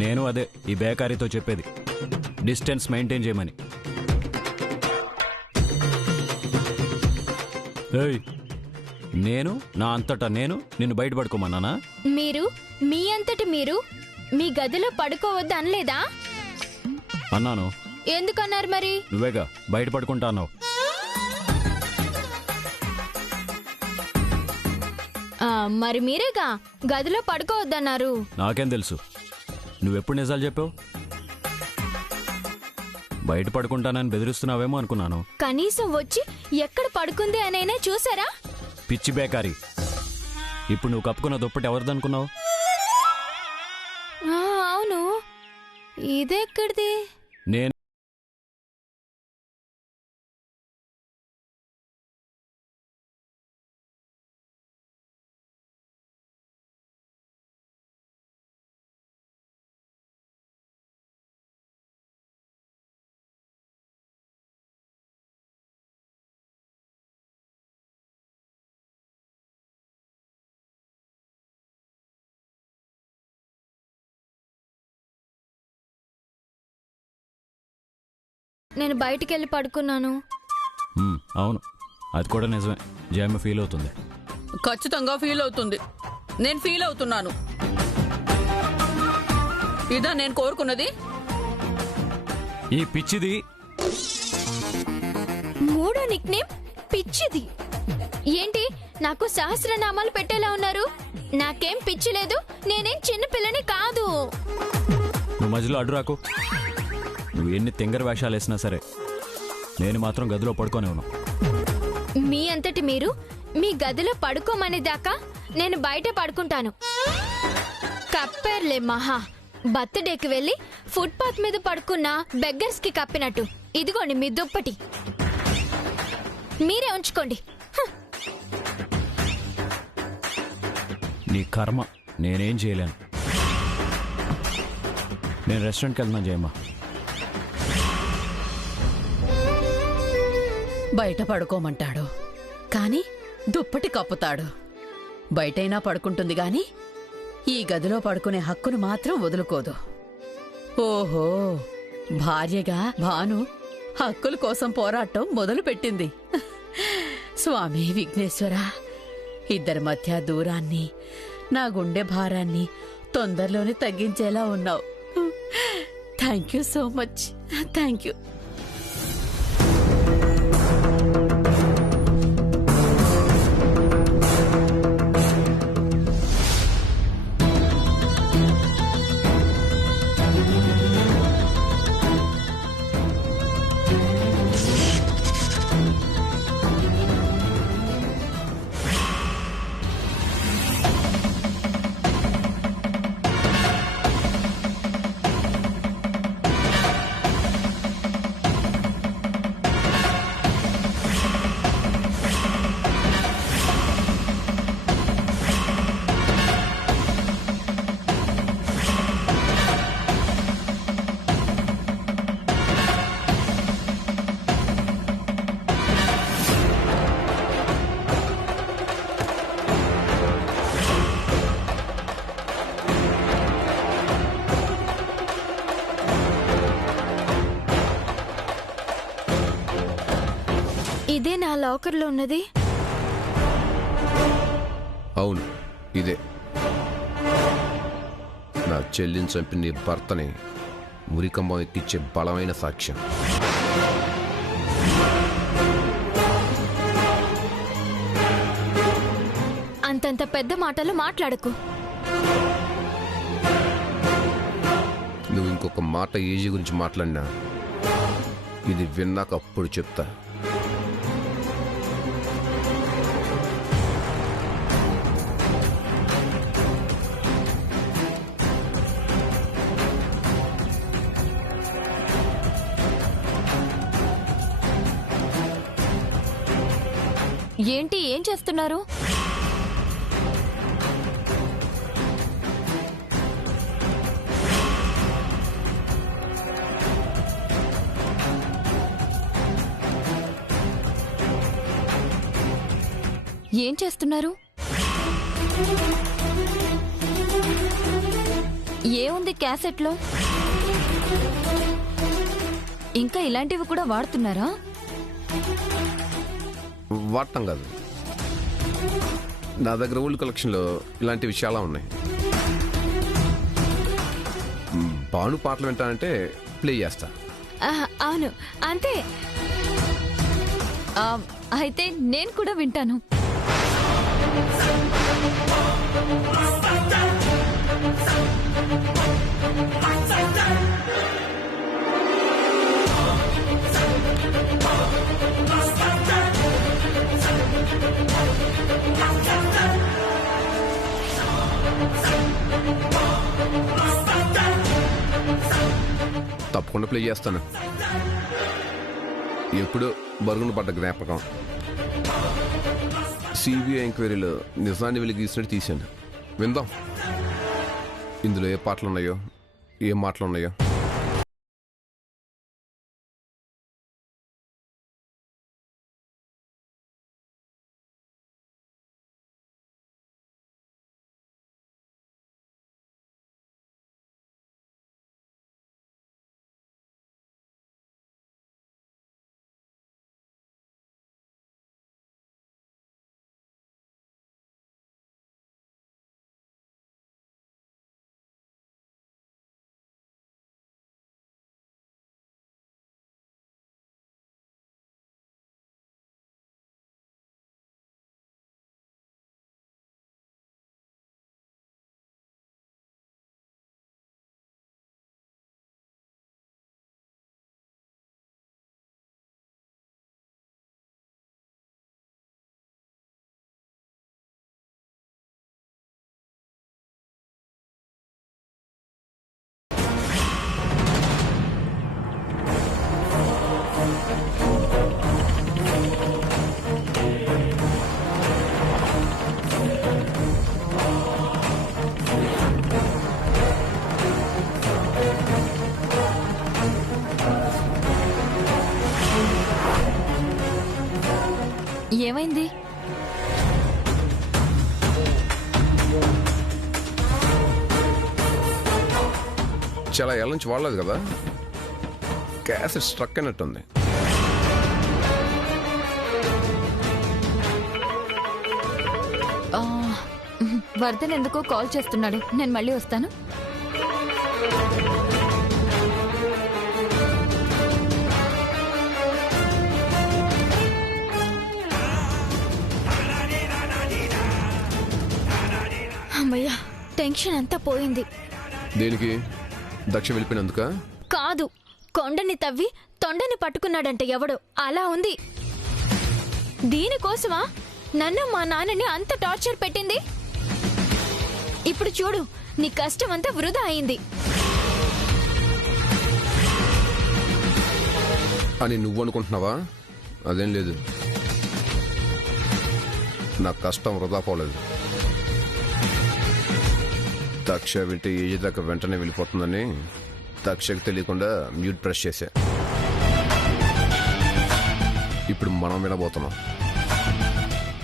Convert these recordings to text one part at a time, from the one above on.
నేను అదే ఈ బేకారీతో చెప్పేది, డిస్టెన్స్ మెయింటైన్ చేయమని. ఏయ్, నేను నా అంతటా నేను నిన్ను బయట పడుకోమన్నానా? మీరు మీ అంతటి మీరు మీ గదిలో పడుకోవద్దు అనలేదా? అన్నాను. ఎందుకన్నారు మరి? నువ్వేగా బయట పడుకుంటా అన్నావు. మరి మీరేగా గదిలో పడుకోవద్దన్నారు. నాకేం తెలుసు, నువ్వెప్పుడు నిజాలు చెప్పావు? బయట పడుకుంటానని బెదిరిస్తున్నావేమో అనుకున్నాను. కనీసం వచ్చి ఎక్కడ పడుకుంది అనైనా చూసారా? పిచ్చి బేకారీ, ఇప్పుడు నువ్వు కప్పుకున్న దుప్పటి ఎవరిదనుకున్నావు? అవును, ఇదెక్కడిది? నేను నేను బయటికెళ్ళి పడుకున్నాను. అవును, అది కూడా నిజమే. జయమ్మ ఫీల్ అవుతుంది. ఖచ్చితంగా ఫీల్ అవుతుంది. నేను ఫీల్ అవుతున్నాను. ఇదా నేను కోరుకున్నది? ఈ పిచ్చిది మూడో నిక్నేమ్ పిచ్చిది. ఏంటి నాకు సహస్రనామాలు పెట్టేలా ఉన్నారు? నాకేం పిచ్చి లేదు, నేనేం చిన్న పిల్లని కాదు. నువ్వు మధ్యలో అడ్డురాకు. నువ్వు ఎన్ని తింగర వేషాలు వేసినా సరే నేను మాత్రం గదిలో పడుకోనే ఉన్నా. మీ అంతటి మీరు మీ గదిలో పడుకోమనేదాకా నేను బయట పడుకుంటాను. కప్పారులే మహా, బర్త్డేకి వెళ్ళి ఫుట్పాత్ మీద పడుకున్న బెగ్గర్స్ కి కప్పినట్టు. ఇదిగోండి మీ దుప్పటి, మీరే ఉంచుకోండి. నీ కర్మ, నేనేం చేయలేను. నేను రెస్టారెంట్కి వెళ్తున్నా జయమ్మ. బయట పడుకోమంటాడు కాని దుప్పటి కప్పుతాడు. బయటైనా పడుకుంటుంది గాని ఈ గదిలో పడుకునే హక్కును మాత్రం వదులుకోదు. ఓహో, భార్యగా భాను హక్కుల కోసం పోరాటం మొదలుపెట్టింది. స్వామి విఘ్నేశ్వర, ఇద్దరి మధ్య దూరాన్ని, నా గుండె భారాన్ని తొందరలోనే తగ్గించేలా ఉన్నావు. Thank you so much. Thank you. ఇదే నా లాకర్లో ఉన్నది. అవును, ఇదే నా చెల్లిని చంపి నీ భర్తని మురికంబం ఎక్కించే బలమైన సాక్ష్యం. అంతంత పెద్ద మాటలు మాట్లాడకు. నువ్వు ఇంకొక మాట ఏజీ గురించి మాట్లాడినా ఇది విన్నాక అప్పుడు చెప్తా. ఏంటి, ఏం చేస్తున్నారు? ఏం చేస్తున్నారు? ఏముంది క్యాసెట్లో? ఇంకా ఇలాంటివి కూడా వాడుతున్నారా? వాడటం కాదు, నా దగ్గర ఓల్డ్ కలెక్షన్లో ఇలాంటివి చాలా ఉన్నాయి. భాను పాటలు వింటానంటే ప్లే చేస్తా. అవును అంతే. అయితే నేను కూడా వింటాను. తప్పకుండా ప్లే చేస్తాను. ఎప్పుడు బరుగున పడ్డ జ్ఞాపకం. సిబిఐ ఎంక్వైరీలో నిజాన్ని వెలిగి తీసినట్టు తీశాను. విందాం ఇందులో ఏ పాటలు ఉన్నాయో, ఏ మాటలు ఉన్నాయో. ఏమైంది? చాలా ఏళ్ళ నుంచి వాడలేదు కదా, క్యాసెట్ స్ట్రక్ అయినట్టుంది. వర్ధన్ ఎందుకో కాల్ చేస్తున్నాడు, నేను మళ్ళీ వస్తాను. అమ్మయ్యా, టెన్షన్ అంతా పోయింది. దేనికి? దక్ష వెళ్ళిపోయినందుక? కాదు, కొండని తవ్వి తొండని పట్టుకున్నాడంట ఎవడో, అలా ఉంది. దీనికోసమా నన్ను మా నాన్నని అంత టార్చర్ పెట్టింది? ఇప్పుడు చూడు, నీ కష్టం అంతా వృధా అయింది అని నువ్వు అనుకుంటున్నావా? అదేం లేదు, నా కష్టం వృధా పోలేదు. దక్ష వింటే ఏజీ దాకా వెంటనే వెళ్ళిపోతుందని దక్షకి తెలియకుండా మ్యూట్ ప్రెస్ చేశా. ఇప్పుడు మనం వినబోతున్నాం.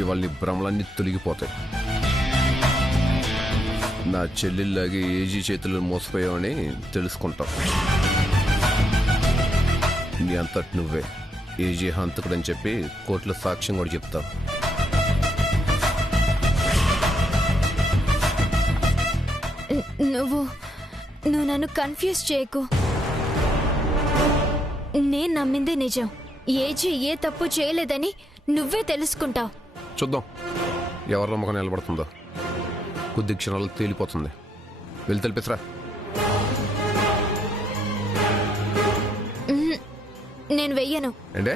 ఇవాళ నీ భ్రమలన్నీ తొలగిపోతాయి. నా చెల్లెల్లాగే ఏజీ చేతులు మోసపోయావని తెలుసుకుంటావు. నీ అంతటి నువ్వే ఏజీ హంతకుడని చెప్పి కోర్టులో సాక్ష్యం కూడా చెప్తావు. నువ్వు నన్ను కన్ఫ్యూజ్ చేయకు. నేను నమ్మింది నిజం. ఏజీ ఏ తప్పు చేయలేదని నువ్వే తెలుసుకుంటావు. చూద్దాం ఎవరి నమ్మకం నిలబడుతుందో. కొద్ది క్షణాలు తేలిపోతుంది. వెళ్ళి తెలిపిస్రా. నేను వెయ్యను. అంటే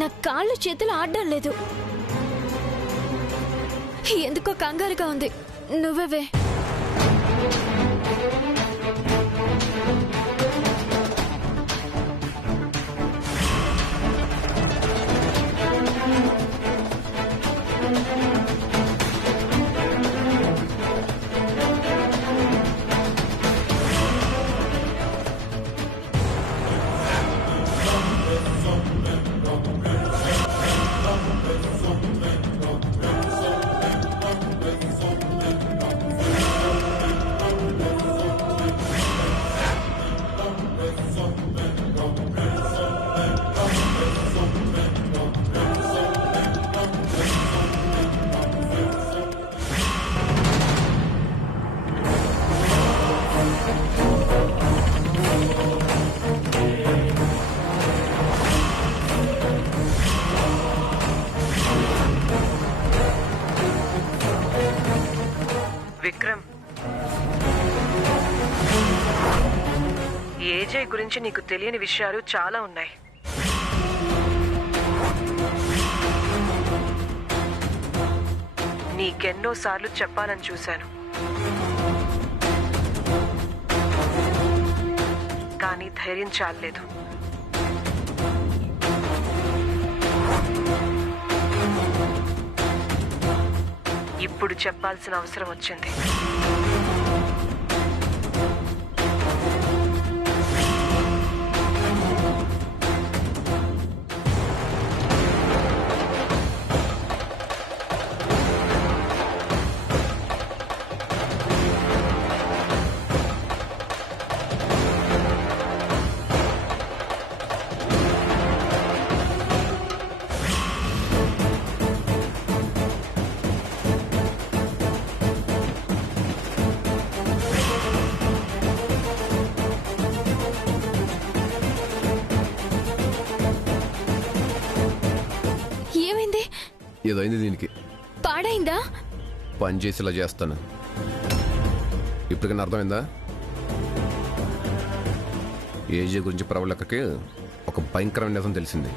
నా కాళ్ళు చేతులు ఆడడం లేదు. ఎందుకో కంగారుగా ఉంది. నువ్వే విక్రమ్, ఏజే గురించి నీకు తెలియని విషయాలు చాలా ఉన్నాయి. నీకెన్నోసార్లు చెప్పాలని చూశాను, కానీ ధైర్యం చాలలేదు. ఇప్పుడు చెప్పాల్సిన అవసరం వచ్చింది. ఏమైంది? ఏదో అయింది దీనికి. పాడైందా? పని చేసేలా చేస్తాను. ఇప్పటికైనా అర్థమైందా? ఏజే గురించి ప్రవళక్కకి ఒక భయంకరమైన నిజం తెలిసింది.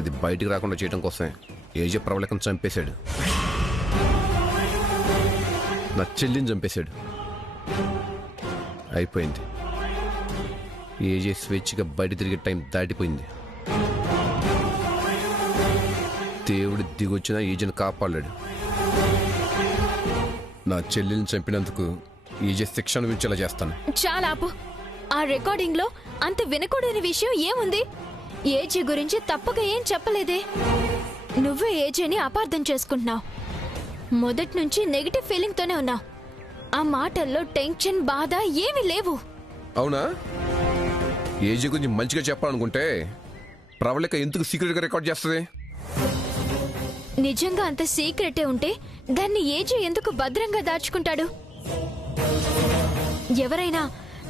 అది బయటికి రాకుండా చేయడం కోసమే ఏజే ప్రవళక్కను చంపేశాడు. నా చెల్లిని చంపేశాడు. అయిపోయింది. ఏజే స్వేచ్ఛగా బయట తిరిగే టైం దాటిపోయింది. దేవుడు దిగొచ్చినా ఏజేని కాపాడలేడు. నా చెల్లెల్ని చంపినందుకు ఏజే శిక్ష అనుభవించేలా చేస్తాను. చాలా ఆపు. ఆ రికార్డింగ్ లో అంత వినకూడని విషయం ఏముంది? ఏజే గురించి తప్పక ఏం చెప్పలేదే. నువ్వే ఏజేని అపార్థం చేసుకుంటున్నావు. మొదటి నుంచి నెగిటివ్ ఫీలింగ్ తోనే ఉన్నావు. ఆ మాటల్లో టెన్షన్, బాధ ఏమీ లేవు. అవునా? ఏజే గురించి మంచిగా చెప్పాలనుకుంటే ప్రవళిక ఎందుకు సీక్రెట్గా రికార్డ్ చేస్తుంది? నిజంగా అంత సీక్రెటే ఉంటే దాన్ని ఏజే ఎందుకు భద్రంగా దాచుకుంటాడు? ఎవరైనా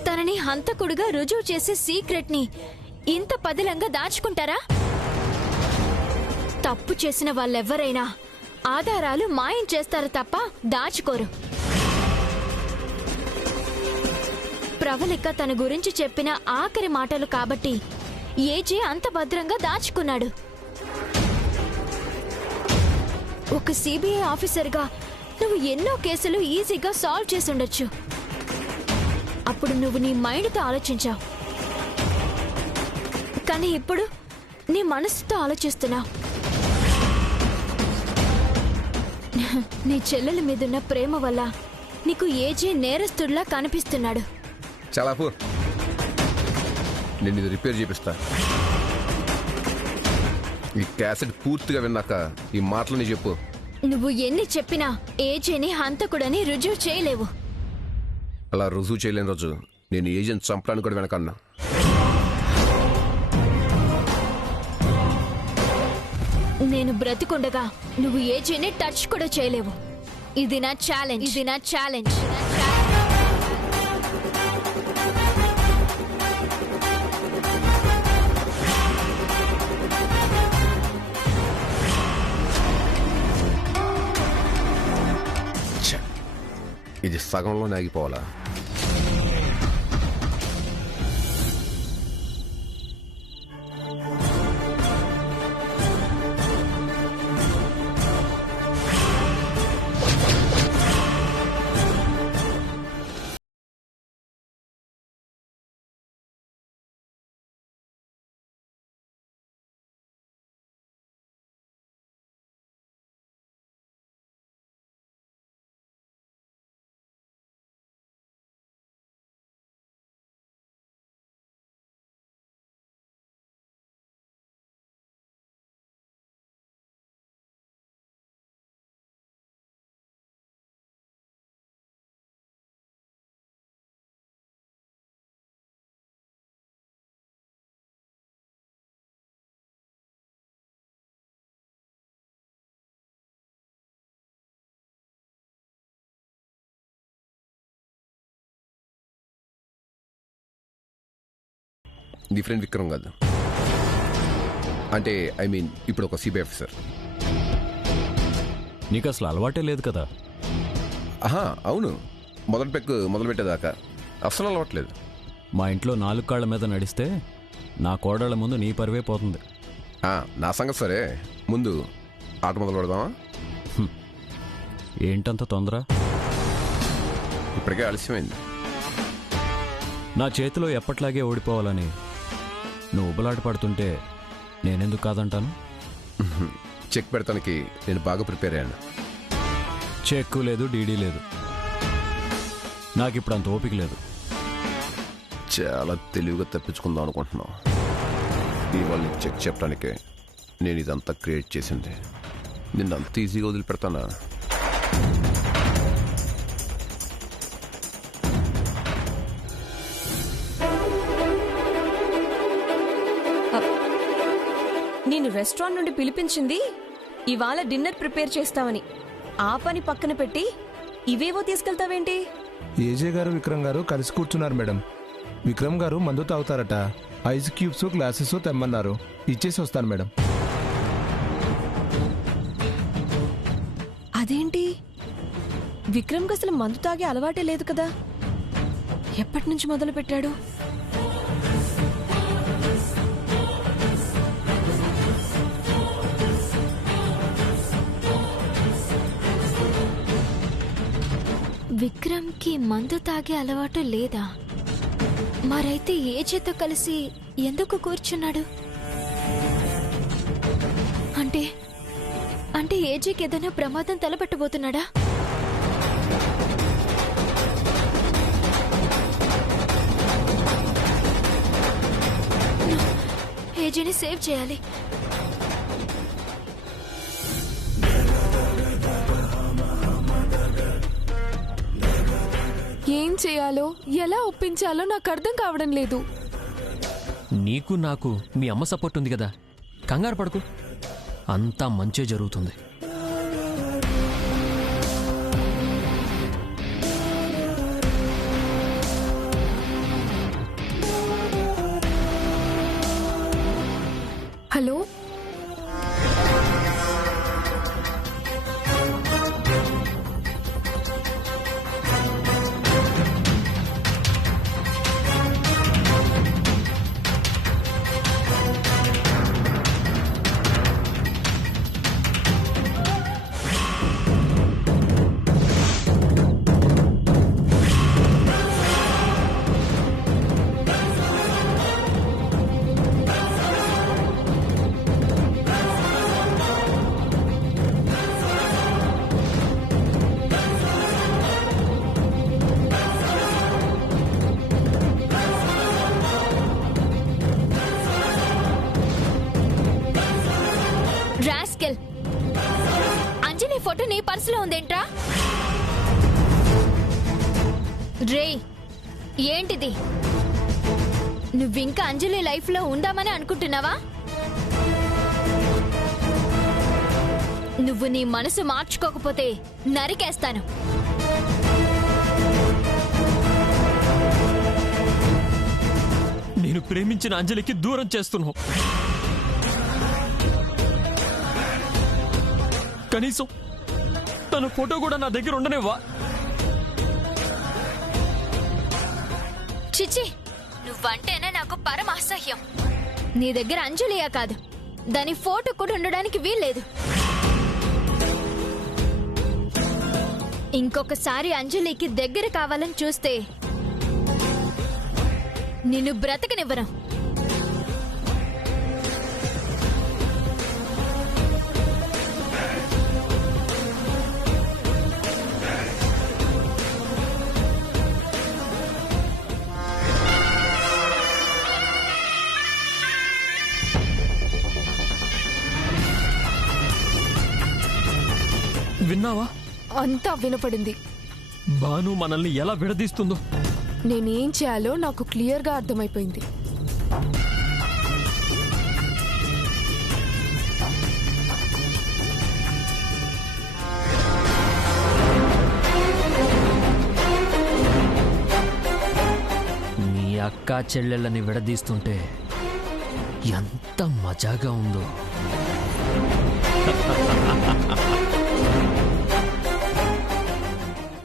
తనని హంతకుడుగా రుజువు చేసే సీక్రెట్ ని ఇంత పదిలంగా దాచుకుంటారా? తప్పు చేసిన వాళ్ళెవ్వరైనా ఆధారాలు మాయం చేస్తారు తప్ప దాచుకోరు. ప్రవళిక తన గురించి చెప్పిన ఆఖరి మాటలు కాబట్టి ఏజే అంత భద్రంగా దాచుకున్నాడు. ఒక సిబిఐ ఆఫీసర్గా నువ్వు ఎన్నో కేసులు ఈజీగా సాల్వ్ చేసి ఉండొచ్చు. అప్పుడు నువ్వు నీ మైండ్తో ఆలోచించావు, కానీ ఇప్పుడు నీ మనసుతో ఆలోచిస్తున్నావు. నీ చెల్లెల మీదున్న ప్రేమ వల్ల నీకు ఏజే నేరస్తుడిలా కనిపిస్తున్నాడు. చాలా నేను ఇది రిపేర్ చేపిస్తా. ఈ క్యాసెట్ పూర్తిగా విన్నాక ఈ మాటలని చెప్పు. నువ్వు ఎన్ని చెప్పినా ఏజేని హంతకుడని రుజువు చేయలేవు. అలా రుజువు చేయలేని రోజు నేను ఏజెంట్ చంపడానికి కూడా వెనకన్నా. నేను బ్రతికుండగా నువ్వు ఏజేని టచ్ కూడా చేయలేవు. ఇది నా ఛాలెంజ్. ఇది సగంలోనే ఆగిపోవాలా? నీ ఫ్రెండ్ విక్రమ్ కాదు. అంటే ఐ మీన్ ఇప్పుడు ఒక సిబిఐ ఆఫీసర్. నీకు అసలు అలవాటే లేదు కదా. ఆహా అవును, మొదలు పెట్టేదాకా అస్సలు అలవాట్లేదు. మా ఇంట్లో 4 కాళ్ళ మీద నడిస్తే నా కోడళ్ళ ముందు నీ పరువే పోతుంది. నా సంగతి సరే, ముందు ఆట మొదలు పెడదామా? ఏంటంత తొందర? ఇప్పటికే ఆలస్యమైంది. నా చేతిలో ఎప్పట్లాగే ఓడిపోవాలని నువ్వు ఉబలాట పడుతుంటే నేనెందుకు కాదంటాను? చెక్ పెడతానికి నేను బాగా ప్రిపేర్ అయ్యాను. చెక్కు లేదు, డీడీ లేదు. నాకు ఇప్పుడు అంత ఓపిక లేదు. చాలా తెలివిగా తప్పించుకుందాం అనుకుంటున్నావు. ఇవాళ నీకు చెక్ చెప్పడానికే నేను ఇదంతా క్రియేట్ చేసింది. నిన్ను అంత ఈజీగా వదిలిపెడతానా? నేను రెస్టారెంట్ నుండి పిలిపించింది ఇవాళ డిన్నర్ ప్రిపేర్ చేస్తావని. ఆ పని పక్కన పెట్టి ఇవేవో తీసుకెళ్తావేంటి? ఏజే గారు విక్రమ్ గారు కలిసి కూర్చున్నారు మేడం. విక్రమ్ గారు మందు తాగుతారట. ఐస్ క్యూబ్స్ గ్లాసెస్ తెమ్మన్నారు. ఇచ్చేసి వస్తాను మేడం. అదేంటి, విక్రమ్కి అసలు మందు తాగే అలవాటే లేదు కదా. ఎప్పటి నుంచి మొదలు పెట్టాడు? విక్రమ్కి మందు తాగే అలవాటు లేదా? మరైతే ఏజేతో కలిసి ఎందుకు కూర్చున్నాడు? అంటే ఏజేకి ఏదైనా ప్రమాదం తలపెట్టబోతున్నాడా? ఏజేని సేవ్ చేయాలి. ఏం చేయాలో ఎలా ఒప్పించాలో నాకు అర్థం కావడం లేదు. నీకు నాకు మీ అమ్మ సపోర్ట్ ఉంది కదా, కంగారు పడకు, అంతా మంచే జరుగుతుంది. హలో, రాస్కెల్, అంజలి ఫోటో నీ పర్సులో ఉందేంట్రా? రే, ఏంటిది? నువ్వింకా అంజలి లైఫ్ లో ఉందామని అనుకుంటున్నావా? నువ్వు నీ మనసు మార్చుకోకపోతే నరికేస్తాను. నేను ప్రేమించిన అంజలికి దూరం చేస్తున్నావు. కనీసం తన ఫోటో కూడా నా దగ్గర ఉండనివ్వా? చిచి, నువ్వంటేనే నాకు పరమ అసహ్యం. నీ దగ్గర అంజలియా కాదు, దాని ఫోటో కూడా ఉండడానికి వీల్లేదు. ఇంకొకసారి అంజలికి దగ్గర కావాలని చూస్తే నిన్ను బ్రతకనివ్వను. విన్నావా? అంతా వినపడింది. బాను మనల్ని ఎలా విడదీస్తుందో. నేనేం చేయాలో నాకు క్లియర్గా అర్థమైపోయింది. నీ అక్క అక్కా చెల్లెళ్ళని విడదీస్తుంటే ఎంత మజాగా ఉందో.